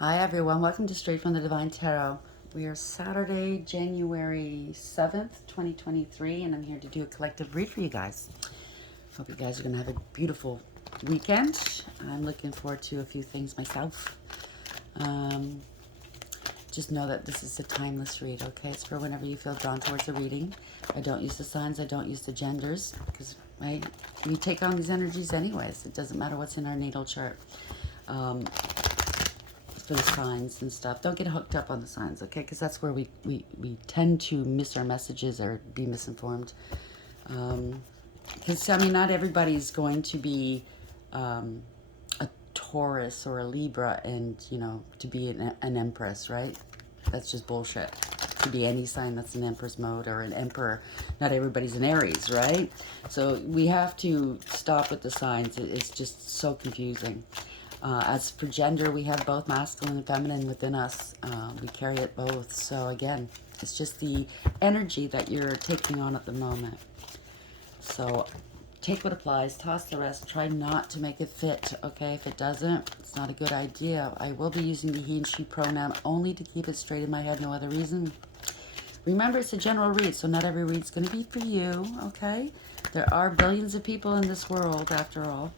Hi everyone, welcome to Straight from the Divine Tarot. We are Saturday, January 7th, 2023, and I'm here to do a collective read for you guys. Hope you guys are going to have a beautiful weekend. I'm looking forward to a few things myself. Um, just know that this is a timeless read, okay? It's for whenever you feel drawn towards a reading. I don't use the signs, I don't use the genders, because we take on these energies anyways. It doesn't matter what's in our natal chart. Um, for the signs and stuff. Don't get hooked up on the signs, okay? Because that's where we tend to miss our messages or be misinformed. Because, I mean, not everybody's going to be a Taurus or a Libra and, you know, to be an empress, right? That's just bullshit. To be any sign that's in empress mode or an emperor. Not everybody's an Aries, right? So we have to stop with the signs. It's just so confusing. As for gender, we have both masculine and feminine within us. We carry it both. So again, it's just the energy that you're taking on at the moment. So take what applies, toss the rest, try not to make it fit, okay? If it doesn't, it's not a good idea. I will be using the he and she pronoun only to keep it straight in my head, no other reason. Remember, it's a general read, so not every read's going to be for you, okay? There are billions of people in this world, after all.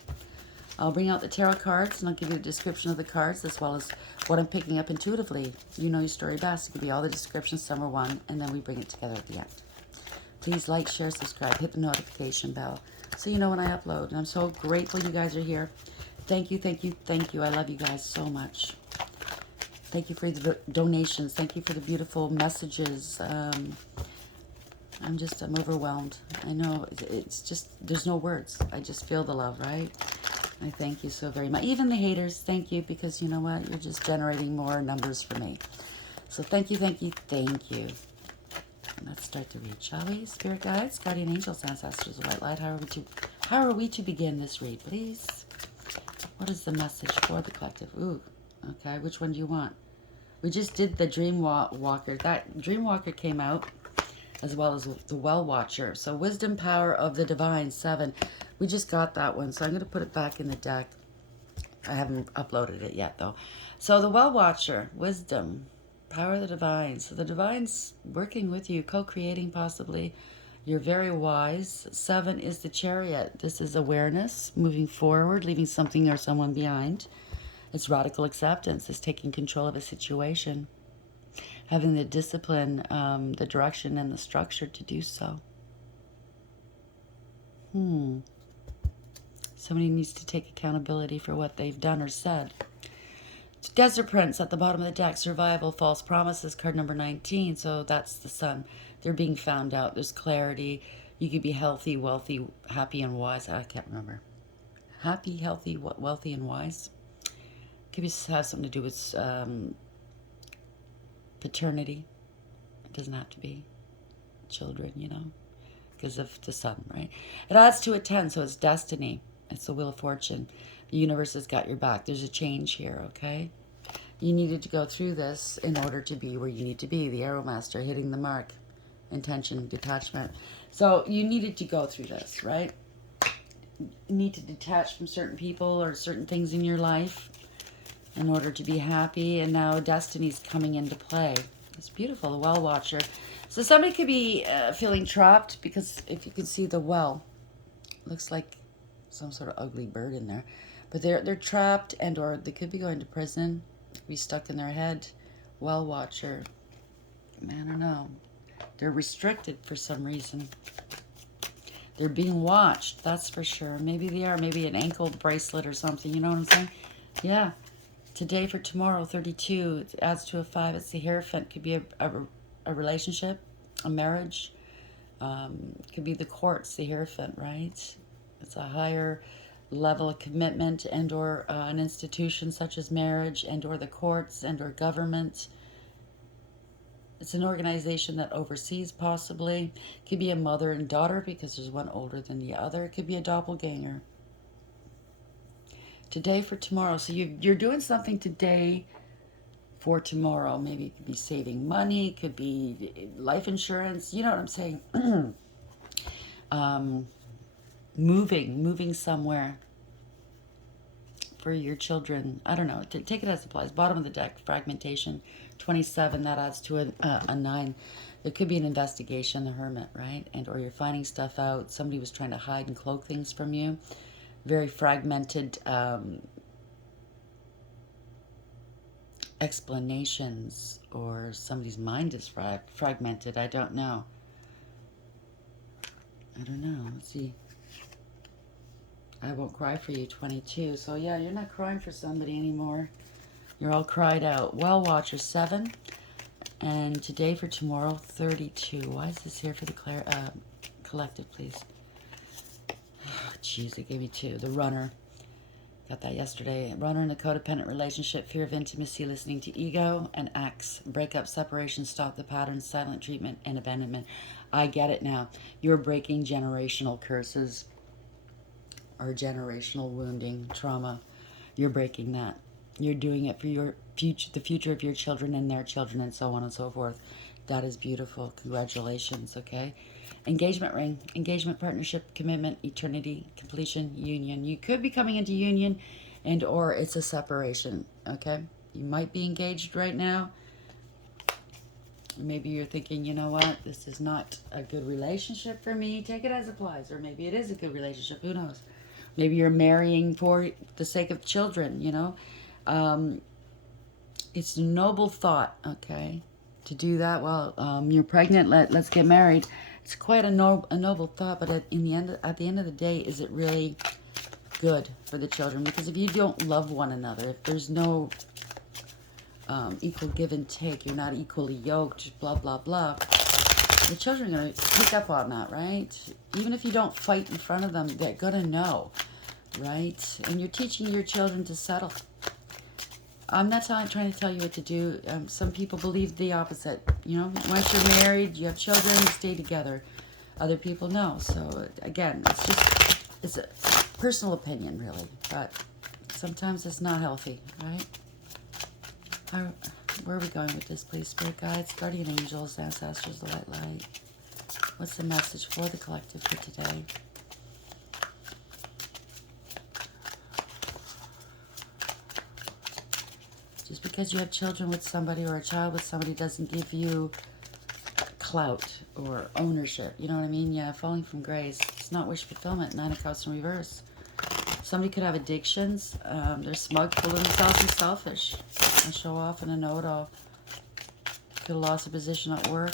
I'll bring out the tarot cards and I'll give you a description of the cards as well as what I'm picking up intuitively. You know your story best. It could be all the descriptions, some are one, and then we bring it together at the end. Please like, share, subscribe, hit the notification bell so you know when I upload. And I'm so grateful you guys are here. Thank you, thank you, thank you. I love you guys so much. Thank you for the donations. Thank you for the beautiful messages. I'm overwhelmed. I know it's just, there's no words. I just feel the love, right? I thank you so very much. Even the haters, thank you, because you know what? You're just generating more numbers for me. So thank you, thank you, thank you. Let's start to read, shall we? Spirit guides, guardian angels, ancestors, white light. How are we to begin this read, please? What is the message for the collective? Ooh, okay. Which one do you want? We just did the Dream Walker. That Dream Walker came out as well as the Well Watcher. So Wisdom, Power of the Divine, 7. We just got that one, so I'm going to put it back in the deck. I haven't uploaded it yet, though. So the Well Watcher, Wisdom, Power of the Divine. So the Divine's working with you, co-creating possibly. You're very wise. 7 is the Chariot. This is awareness, moving forward, leaving something or someone behind. It's radical acceptance. It's taking control of a situation. Having the discipline, the direction, and the structure to do so. Somebody needs to take accountability for what they've done or said. Desert Prince at the bottom of the deck. Survival, false promises, card number 19. So that's the sun. They're being found out. There's clarity. You could be healthy, wealthy, happy, and wise. I can't remember. Happy, healthy, wealthy, and wise. Could have something to do with paternity. It doesn't have to be children, you know, because of the sun, right? It adds to a 10, so it's destiny. It's the wheel of fortune. The universe has got your back. There's a change here, okay? You needed to go through this in order to be where you need to be. The Arrow Master, hitting the mark, intention, detachment. So you needed to go through this, right? You need to detach from certain people or certain things in your life in order to be happy. And now destiny's coming into play. It's beautiful, the Well Watcher. So somebody could be feeling trapped because if you can see the well, looks like some sort of ugly bird in there. But they're trapped and or they could be going to prison, be stuck in their head. Well Watcher. Man, I don't know. They're restricted for some reason. They're being watched, that's for sure. Maybe they are. Maybe an ankle bracelet or something. You know what I'm saying? Yeah. Today for tomorrow, 32. It adds to a 5. It's the Hierophant. Could be a relationship, a marriage. Could be the courts, the Hierophant, right? It's a higher level of commitment and or an institution such as marriage and or the courts and or government. It's an organization that oversees possibly. Could be a mother and daughter because there's one older than the other. It could be a doppelganger. Today for tomorrow. So you're doing something today for tomorrow. Maybe it could be saving money. It could be life insurance. You know what I'm saying? Moving somewhere. for your children. I don't know. Take it as it applies. Bottom of the deck, fragmentation, 27. That adds to a 9. There could be an investigation, the Hermit, right? And or you're finding stuff out. Somebody was trying to hide and cloak things from you. Very fragmented explanations, or somebody's mind is fragmented. I don't know. I don't know. Let's see. I won't cry for you, 22. So yeah, you're not crying for somebody anymore. You're all cried out. Well, Watcher, 7. And today for tomorrow, 32. Why is this here for the collective, please? Jeez, it gave me 2. The Runner. Got that yesterday. Runner in a codependent relationship, fear of intimacy, listening to ego, and X. Breakup, separation, stop the pattern, silent treatment, and abandonment. I get it now. You're breaking generational curses or generational wounding, trauma. You're breaking that. You're doing it for your future, the future of your children and their children, and so on and so forth. That is beautiful. Congratulations, okay? Engagement ring, engagement, partnership, commitment, eternity, completion, union. You could be coming into union, and or it's a separation, okay? You might be engaged right now. Maybe you're thinking, you know what, this is not a good relationship for me. Take it as it applies. Or maybe it is a good relationship. Who knows? Maybe you're marrying for the sake of children, you know? It's a noble thought, okay? To do that while you're pregnant, let's get married. It's quite a noble thought, but at the end of the day, is it really good for the children? Because if you don't love one another, if there's no equal give and take, you're not equally yoked, blah, blah, blah, the children are going to pick up on that, right? Even if you don't fight in front of them, they're going to know, right? And you're teaching your children to settle. I'm not trying to tell you what to do. Some people believe the opposite. You know, once you're married, you have children, you stay together. Other people know. So, again, it's a personal opinion, really. But sometimes it's not healthy, right? Where are we going with this, please? Spirit guides, guardian angels, ancestors, the white light. What's the message for the collective for today? Just because you have children with somebody or a child with somebody doesn't give you clout or ownership. You know what I mean? Yeah, falling from grace. It's not wish fulfillment. 9 of Cups in reverse. Somebody could have addictions. They're smug, full of themselves, and selfish. And show off and a know-it-all. Could have lost a position at work.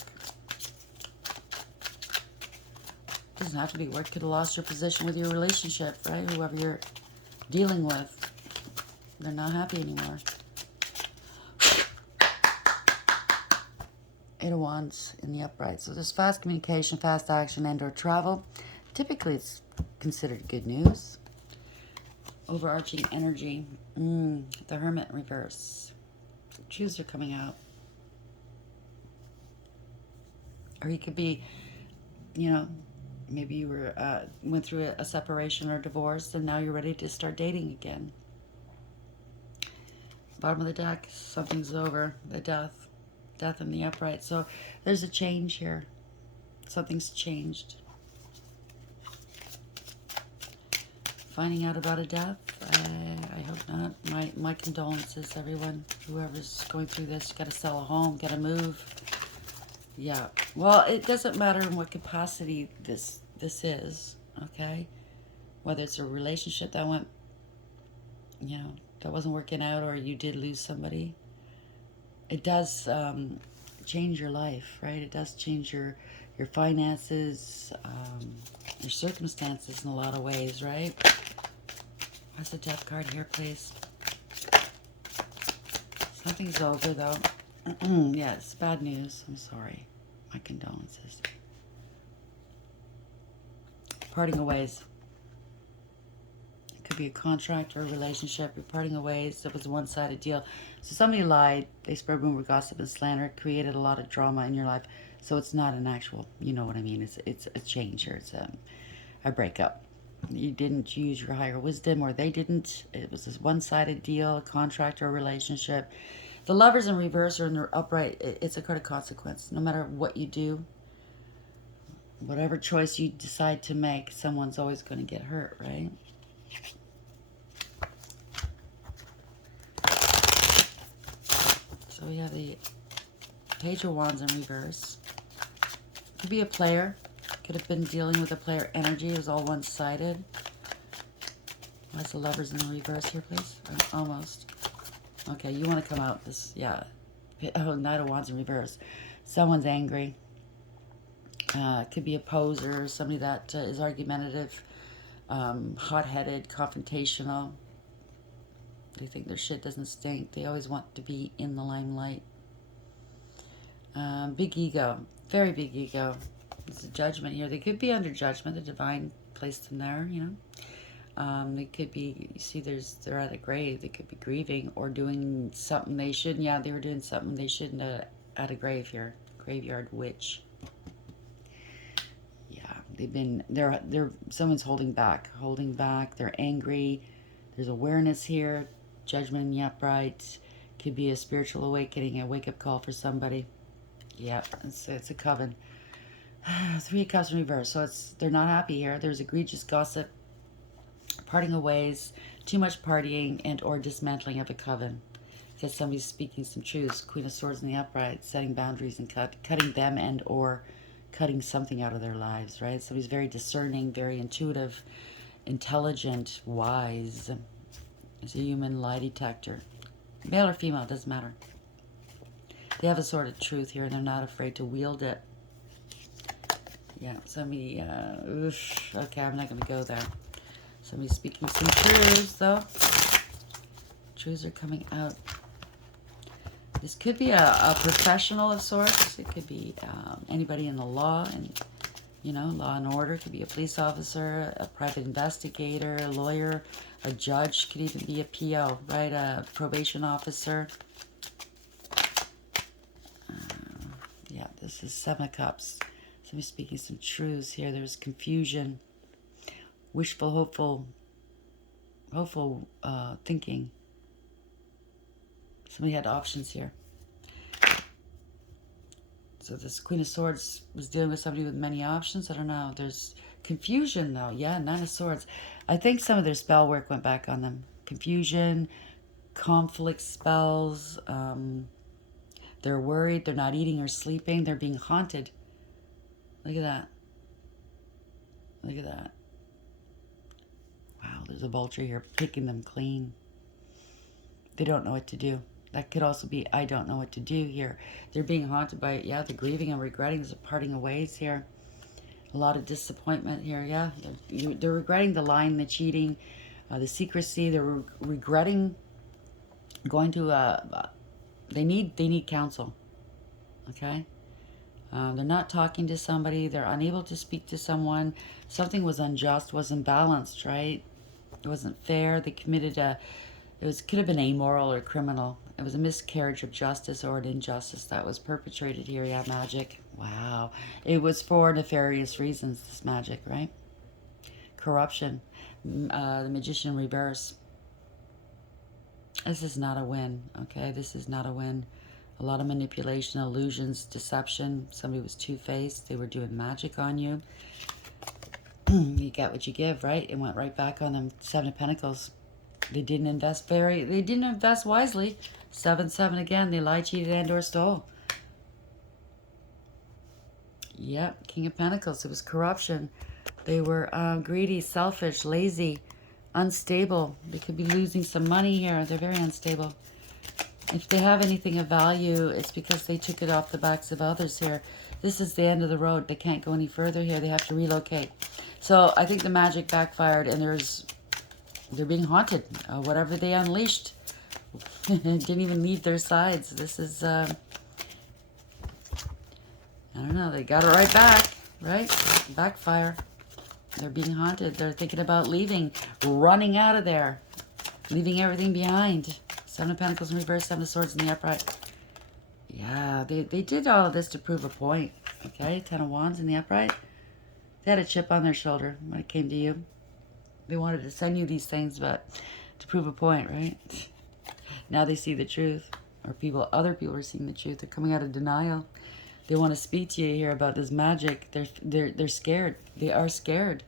Doesn't have to be work. Could have lost your position with your relationship, right? Whoever you're dealing with. They're not happy anymore. 8 of Wands in the upright. So there's fast communication, fast action, and or travel. Typically, it's considered good news. Overarching energy. The Hermit in reverse. Truths are coming out. Or you could be, you know, maybe you went through a separation or divorce, and now you're ready to start dating again. Bottom of the deck, something's over. The death. Death in the upright. So there's a change here. Something's changed. Finding out about a death? I hope not. My condolences, everyone. Whoever's going through this, got to sell a home, got to move. Yeah. Well, it doesn't matter in what capacity this is, okay? Whether it's a relationship that went, you know, that wasn't working out, or you did lose somebody. It does change your life, right? It does change your finances, your circumstances in a lot of ways, right? What's the death card here, please? Something's over, though. Yeah, it's bad news. I'm sorry. My condolences. Parting of ways. It could be a contract or a relationship. You're parting of ways. It was a one-sided deal. So somebody lied. They spread rumor, gossip, and slander. Created a lot of drama in your life. So it's not an actual, you know what I mean? It's a change here. It's a breakup. You didn't use your higher wisdom, or they didn't. It was this one-sided deal, a contract or a relationship. The Lovers in reverse or in the upright, it's a card of consequence. No matter what you do, whatever choice you decide to make, someone's always going to get hurt, right? So we have the Page of Wands in reverse. Could be a player. Could have been dealing with a player energy. It was all one-sided. Why's the Lovers in the reverse here, please? Almost. Okay, you want to come out. This, yeah. Oh, Knight of Wands in reverse. Someone's angry. Could be a poser, somebody that is argumentative, hot-headed, confrontational. They think their shit doesn't stink. They always want to be in the limelight. Big ego. Very big ego. There's a judgment here. They could be under judgment. The divine placed them there, you know. They could be, you see, they're at a grave. They could be grieving or doing something they shouldn't. Yeah, they were doing something they shouldn't at a grave here. Graveyard witch. Yeah, someone's holding back. They're angry. There's awareness here. Judgment in the upright. Could be a spiritual awakening, a wake-up call for somebody. Yeah, it's a coven. Three of Cups in reverse. So they're not happy here. There's egregious gossip, parting of ways, too much partying, and or dismantling of a coven. Because somebody's speaking some truths. Queen of Swords in the upright, setting boundaries and cutting them and or cutting something out of their lives, right? Somebody's very discerning, very intuitive, intelligent, wise. It's a human lie detector. Male or female, it doesn't matter. They have a sort of truth here, and they're not afraid to wield it. Yeah, somebody, okay, I'm not going to go there. Somebody's speaking some truths, though. Truths are coming out. This could be a professional of sorts. It could be anybody in the law, and you know, law and order. It could be a police officer, a private investigator, a lawyer, a judge. Could even be a PO, right? A probation officer. Yeah, this is Seven of Cups. Somebody's speaking some truths here. There's confusion, wishful, hopeful thinking. Somebody had options here. So this Queen of Swords was dealing with somebody with many options. I don't know. There's confusion, though. Yeah, Nine of Swords. I think some of their spell work went back on them. Confusion, conflict spells. They're worried. They're not eating or sleeping. They're being haunted. Look at that. Look at that. Wow, there's a vulture here picking them clean. They don't know what to do. That could also be, I don't know what to do here. They're being haunted by, yeah, the grieving and regretting. There's a parting of ways here. A lot of disappointment here, yeah. They're regretting the lying, the cheating, the secrecy. They're regretting going to, they need counsel, okay? They're not talking to somebody. They're unable to speak to someone. Something was unjust, wasn't balanced, right? It wasn't fair. They committed could have been amoral or criminal. It was a miscarriage of justice or an injustice that was perpetrated here. Yeah, magic. Wow. It was for nefarious reasons, this magic, right? Corruption. The Magician in reverse. This is not a win, okay? This is not a win. A lot of manipulation, illusions, deception. Somebody was two-faced. They were doing magic on you. You get what you give, right? It went right back on them. Seven of Pentacles. They didn't invest wisely. 7-7 again. They lied, cheated, and or stole. Yep, King of Pentacles. It was corruption. They were greedy, selfish, lazy, unstable. They could be losing some money here. They're very unstable. If they have anything of value, it's because they took it off the backs of others here. This is the end of the road. They can't go any further here. They have to relocate. So I think the magic backfired, and they're being haunted. Whatever they unleashed didn't even leave their sides. This is, I don't know. They got it right back, right? Backfire. They're being haunted. They're thinking about leaving, running out of there, leaving everything behind. Seven of Pentacles in reverse, Seven of Swords in the upright. Yeah, they did all of this to prove a point. Okay, Ten of Wands in the upright. They had a chip on their shoulder when it came to you. They wanted to send you these things, but to prove a point, right? Now they see the truth. Or other people are seeing the truth. They're coming out of denial. They want to speak to you here about this magic. They're scared. They are scared.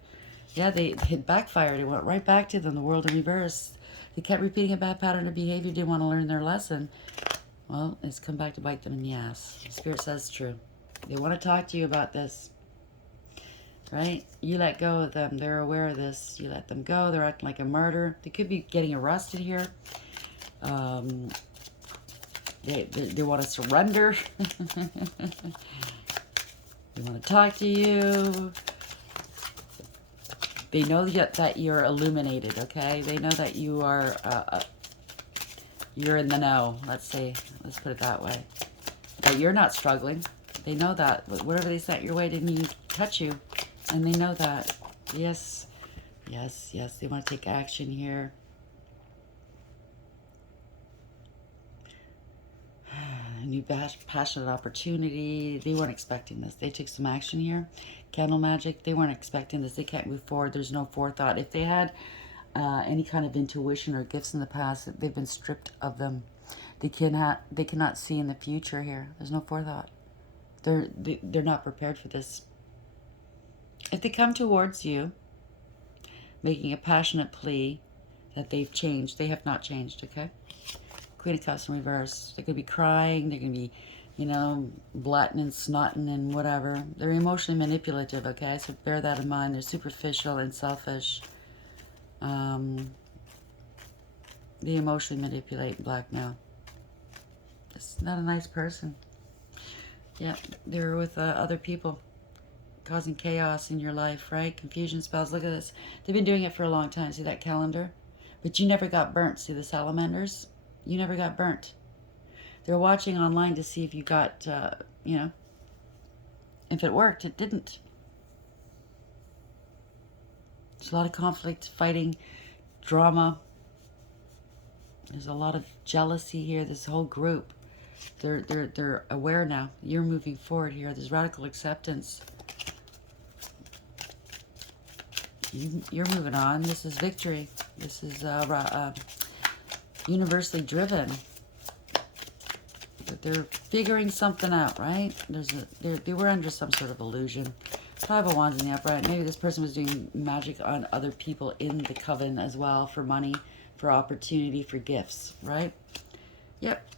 Yeah, it backfired. It went right back to them, the world in reverse. They kept repeating a bad pattern of behavior. Didn't want to learn their lesson. Well, it's come back to bite them in the ass. Spirit says it's true. They want to talk to you about this. Right? You let go of them. They're aware of this. You let them go. They're acting like a murderer. They could be getting arrested here. Um, they want to surrender. They want to talk to you. They know that you're illuminated, okay? They know that you are, you're in the know, let's put it that way. That you're not struggling. They know that. Whatever they sent your way didn't even touch you. And they know that. Yes, yes, yes. They want to take action here. A new passionate opportunity. They weren't expecting this. They took some action here. Candle magic. They weren't expecting this. They can't move forward. There's no forethought. If they had any kind of intuition or gifts in the past, they've been stripped of them. They cannot see in the future here. There's no forethought. They're not prepared for this. If they come towards you, making a passionate plea that they've changed, they have not changed, okay? Queen of Cups in reverse. They're going to be crying. They're going to be, you know, blatting and snotting and whatever. They're emotionally manipulative, okay? So bear that in mind. They're superficial and selfish. They emotionally manipulate and blackmail. It's not a nice person. Yeah, they're with other people, causing chaos in your life, right? Confusion spells. Look at this. They've been doing it for a long time. See that calendar? But you never got burnt. See the salamanders? You never got burnt. They're watching online to see if you got, you know, if it worked. It didn't. There's a lot of conflict, fighting, drama. There's a lot of jealousy here. This whole group, they're aware now. You're moving forward here. There's radical acceptance. You're moving on. This is victory. This is universally driven. But they're figuring something out, right? They were under some sort of illusion. Five of Wands in the upright. Maybe this person was doing magic on other people in the coven as well, for money, for opportunity, for gifts, right? Yep.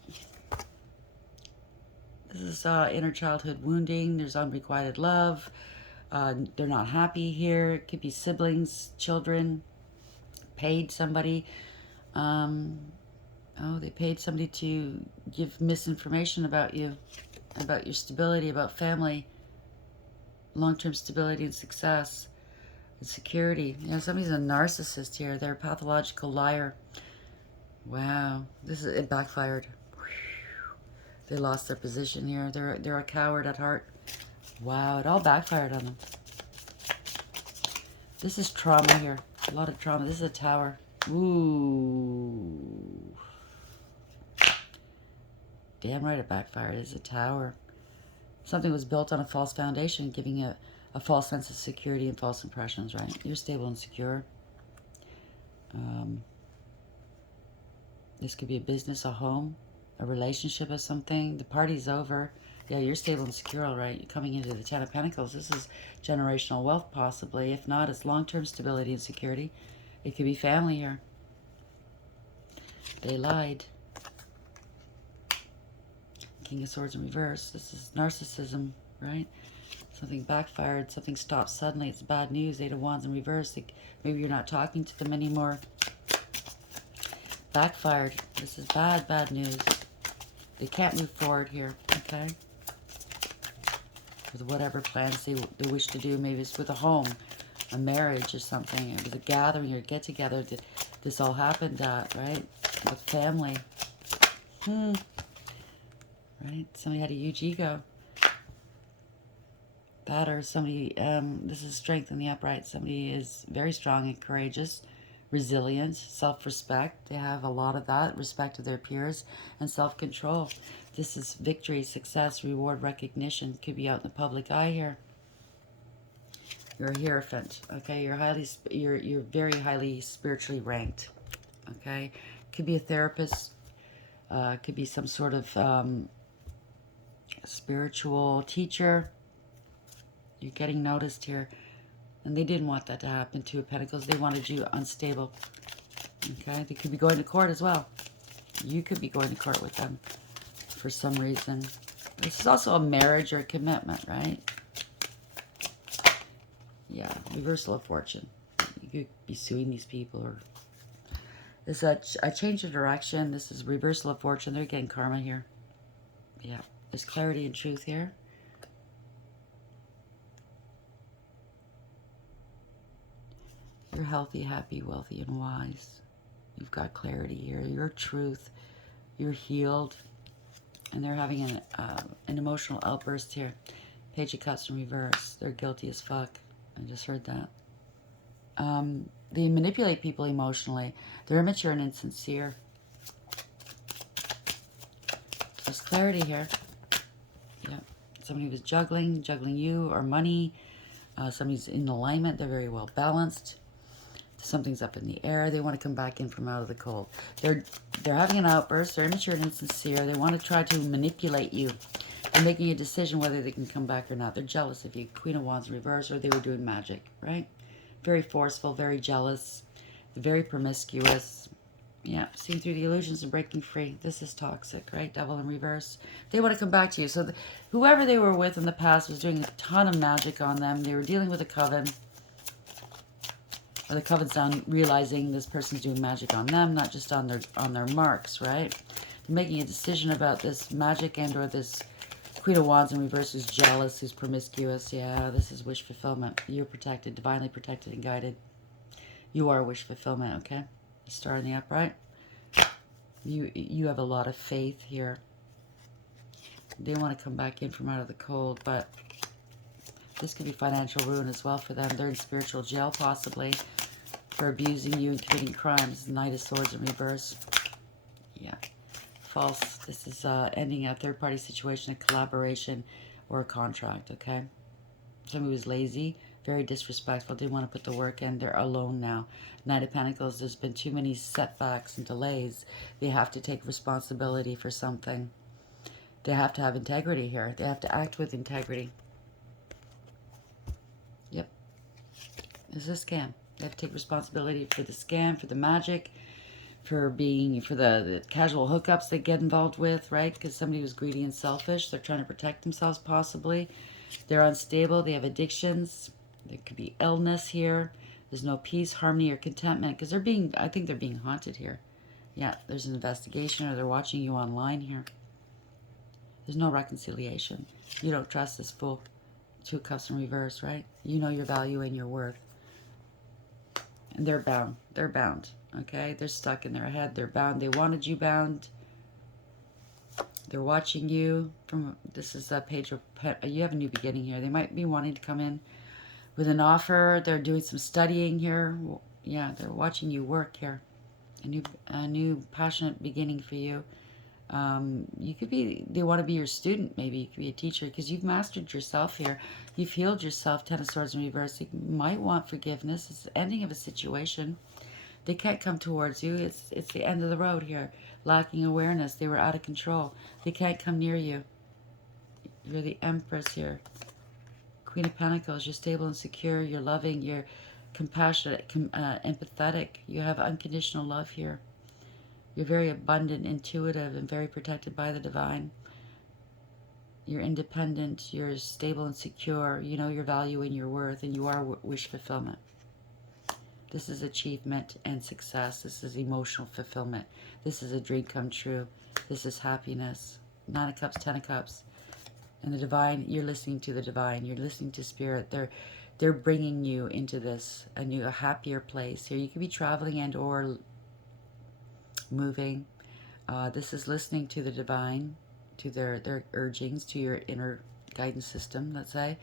This is inner childhood wounding. There's unrequited love. They're not happy here. It could be siblings, children, paid somebody. Oh, they paid somebody to give misinformation about you, about your stability, about family, long-term stability and success and security. You know, somebody's a narcissist here. They're a pathological liar. Wow, it backfired. They lost their position here. They're a coward at heart. Wow, it all backfired on them. This is trauma here. A lot of trauma. This is a tower. Ooh. Damn right it backfired. It's a tower. Something was built on a false foundation, giving a false sense of security and false impressions, right? You're stable and secure. This could be a business, a home, a relationship of something. The party's over. Yeah, you're stable and secure, all right. You're coming into the Ten of Pentacles. This is generational wealth, possibly. If not, it's long-term stability and security. It could be family here. They lied. King of Swords in reverse. This is narcissism, right? Something backfired. Something stopped suddenly. It's bad news. Eight of Wands in reverse. Maybe you're not talking to them anymore. Backfired. This is bad news. They can't move forward here, okay? With whatever plans they wish to do. Maybe it's with a home, a marriage or something. It was a gathering or get-together that this all happened at, right? With family. Right? Somebody had a huge ego. That or somebody, this is strength in the upright. Somebody is very strong and courageous, resilient, self-respect. They have a lot of that, respect of their peers, and self-control. This is victory, success, reward, recognition. Could be out in the public eye here. You're a hierophant, okay? You're very highly spiritually ranked, okay? Could be a therapist. Could be some sort of spiritual teacher. You're getting noticed here. And they didn't want that to happen. Two of Pentacles. They wanted you unstable. Okay? They could be going to court as well. You could be going to court with them. for some reason. This is also a marriage or a commitment, right? Yeah, reversal of fortune. You could be suing these people, or this is a change of direction. This is reversal of fortune. They're getting karma here. Yeah, there's clarity and truth here. You're healthy, happy, wealthy, and wise. You've got clarity here. Your truth. You're healed. And they're having an emotional outburst here. Page of Cups in reverse. They're guilty as fuck. I just heard that. They manipulate people emotionally. They're immature and insincere. There's clarity here. Yeah. Somebody was juggling you or money. Somebody's in alignment. They're very well balanced. Something's up in the air. They want to come back in from out of the cold. They're having an outburst. They're immature and insincere. They want to try to manipulate you. They're making a decision whether they can come back or not. They're jealous of you. Queen of Wands in reverse, or they were doing magic, right? Very forceful, very jealous, very promiscuous. Yeah, seeing through the illusions and breaking free. This is toxic, right? Devil in reverse. They want to come back to you. So whoever they were with in the past was doing a ton of magic on them. They were dealing with a coven. Or the coven's down, realizing this person's doing magic on them, not just on their marks, right? They're making a decision about this magic and or this Queen of Wands in reverse who's jealous, who's promiscuous. Yeah, this is wish fulfillment. You're protected, divinely protected and guided. You are wish fulfillment, okay? Star in the upright. You have a lot of faith here. They want to come back in from out of the cold, but this could be financial ruin as well for them. They're in spiritual jail, possibly, for abusing you and committing crimes. Knight of Swords in reverse. Yeah. False. This is ending a third-party situation, a collaboration, or a contract, okay? Somebody was lazy, very disrespectful, didn't want to put the work in. They're alone now. Knight of Pentacles, there's been too many setbacks and delays. They have to take responsibility for something. They have to have integrity here. They have to act with integrity. Yep. This is a scam. They have to take responsibility for the scam, for the magic, for the casual hookups they get involved with, right? Because somebody was greedy and selfish. They're trying to protect themselves, possibly. They're unstable. They have addictions. There could be illness here. There's no peace, harmony, or contentment. Because I think they're being haunted here. Yeah, there's an investigation, or they're watching you online here. There's no reconciliation. You don't trust this fool. Two of Cups in reverse, right? You know your value and your worth. And they're bound. They're bound. Okay? They're stuck in their head. They're bound. They wanted you bound. They're watching you. This is a page of... You have a new beginning here. They might be wanting to come in with an offer. They're doing some studying here. Yeah, they're watching you work here. A new passionate beginning for you. You could be... They want to be your student, maybe. You could be a teacher because you've mastered yourself here. You've healed yourself. Ten of Swords in reverse. You might want forgiveness. It's the ending of a situation. They can't come towards you. It's the end of the road here. Lacking awareness. They were out of control. They can't come near you. You're the Empress here. Queen of Pentacles. You're stable and secure. You're loving. You're compassionate, empathetic. You have unconditional love here. You're very abundant, intuitive, and very protected by the divine. You're independent. You're stable and secure. You know your value and your worth, and you are wish fulfillment. This is achievement and success. This is emotional fulfillment. This is a dream come true. This is happiness. Nine of Cups, Ten of Cups. And the divine, you're listening to the divine. You're listening to spirit. They're bringing you into this, a happier place. Here you could be traveling and or moving. This is listening to the divine, to their urgings, to your inner guidance system, let's say.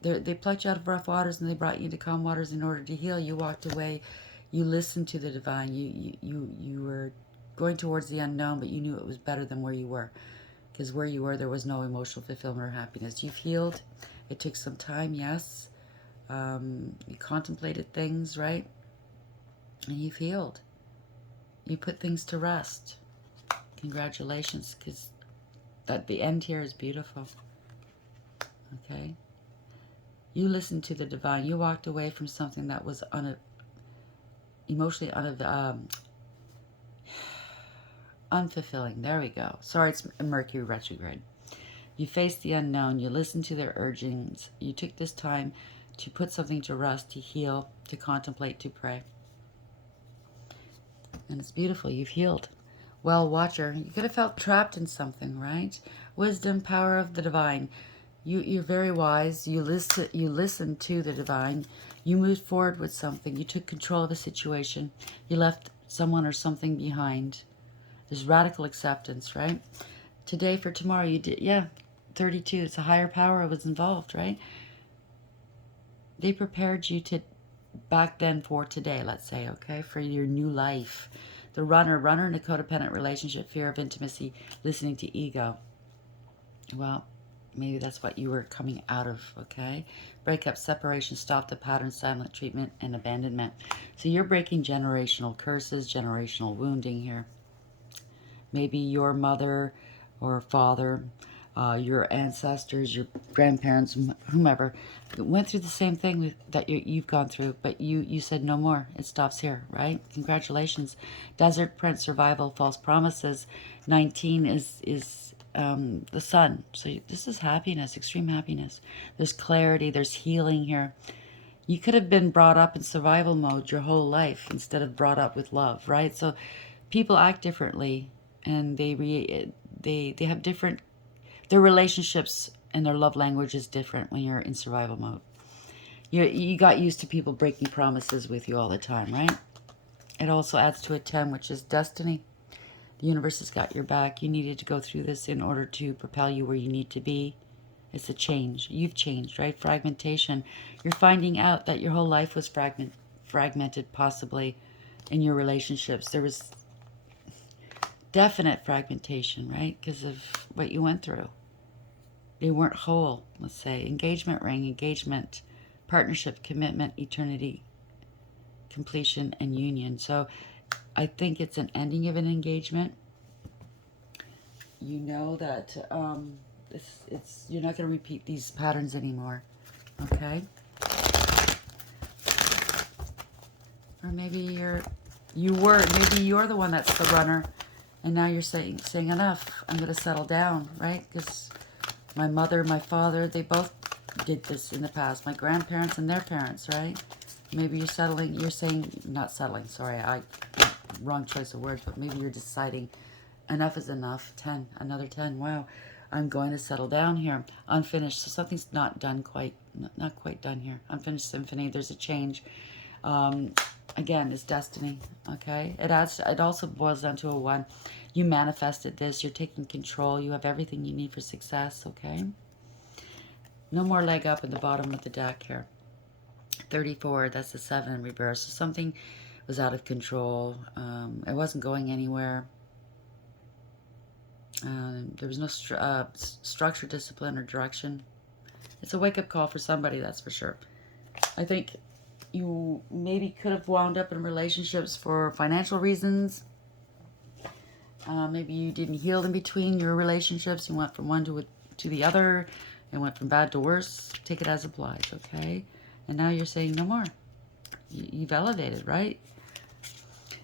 They plucked you out of rough waters and they brought you into calm waters in order to heal. You walked away. You listened to the divine. You were going towards the unknown, but you knew it was better than where you were. Because where you were, there was no emotional fulfillment or happiness. You've healed. It took some time, yes. You contemplated things, right? And you've healed. You put things to rest. Congratulations, because the end here is beautiful. Okay? You listened to the divine. You walked away from something that was emotionally unfulfilling. There we go. Sorry, it's Mercury retrograde. You faced the unknown. You listened to their urgings. You took this time to put something to rest, to heal, to contemplate, to pray. And it's beautiful. You've healed. Well, watcher, you could have felt trapped in something, right? Wisdom, power of the divine. You're very wise. You listen to the divine. You moved forward with something. You took control of a situation. You left someone or something behind. There's radical acceptance, right? Today for tomorrow, you did, yeah, 32. It's a higher power was involved, right? They prepared you to back then for today, let's say, okay, for your new life. The runner in a codependent relationship, fear of intimacy, listening to ego. Well, maybe that's what you were coming out of, okay? Breakup, separation, stop the pattern, silent treatment, and abandonment. So you're breaking generational curses, generational wounding here. Maybe your mother or father, your ancestors, your grandparents, whomever, went through the same thing that you've gone through, but you said no more. It stops here, right? Congratulations. Desert Prince, survival, false promises. 19 is the sun. So this is happiness, extreme happiness. There's clarity, there's healing here. You could have been brought up in survival mode your whole life instead of brought up with love, right? So people act differently, and they have different, their relationships and their love language is different when you're in survival mode. You got used to people breaking promises with you all the time, right? It also adds to a 10, which is destiny. The universe has got your back. You needed to go through this in order to propel you where you need to be. It's a change. You've changed, right? Fragmentation. You're finding out that your whole life was fragmented, possibly, in your relationships. There was definite fragmentation, right? Because of what you went through. They weren't whole, let's say. Engagement ring, engagement, partnership, commitment, eternity, completion, and union. So I think it's an ending of an engagement. You know that you're not going to repeat these patterns anymore, okay? Or maybe maybe you're the one that's the runner, and now you're saying enough. I'm going to settle down, right? Because my mother, my father, they both did this in the past. My grandparents and their parents, right? Maybe you're saying, not settling, sorry, wrong choice of words, but maybe you're deciding enough is enough. 10, another 10, wow. I'm going to settle down here. Unfinished, so something's not done quite, not quite done here. Unfinished symphony, there's a change. Again, it's destiny, okay? It also boils down to a 1. You manifested this. You're taking control. You have everything you need for success, okay? No more leg up in the bottom of the deck here. 34, that's the 7 in reverse. So something was out of control. It wasn't going anywhere. There was no structure, discipline, or direction. It's a wake-up call for somebody, that's for sure. I think you maybe could have wound up in relationships for financial reasons. Maybe you didn't heal in between your relationships. You went from one to the other. It went from bad to worse. Take it as applies, okay? And now you're saying no more. You've elevated, right?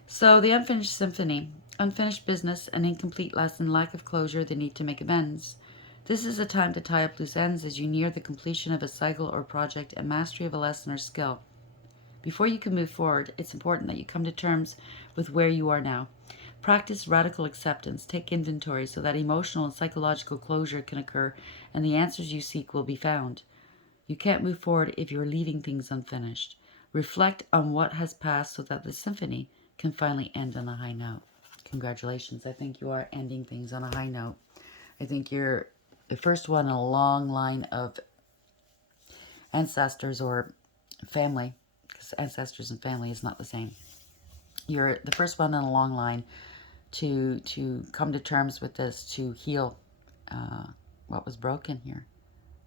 So the unfinished symphony, unfinished business, an incomplete lesson, lack of closure, the need to make amends. This is a time to tie up loose ends as you near the completion of a cycle or project and mastery of a lesson or skill. Before you can move forward, it's important that you come to terms with where you are now. Practice radical acceptance. Take inventory so that emotional and psychological closure can occur and the answers you seek will be found. You can't move forward if you're leaving things unfinished. Reflect on what has passed so that the symphony can finally end on a high note. Congratulations. I think you are ending things on a high note. I think you're the first one in a long line of ancestors or family, because ancestors and family is not the same. You're the first one in a long line to come to terms with this, to heal what was broken here.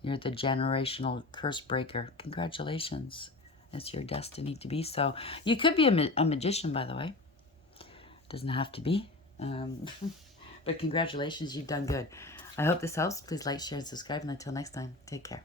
You're the generational curse breaker. Congratulations. It's your destiny to be so. You could be a magician, by the way. Doesn't have to be. But congratulations, you've done good. I hope this helps. Please like, share, and subscribe. And until next time, take care.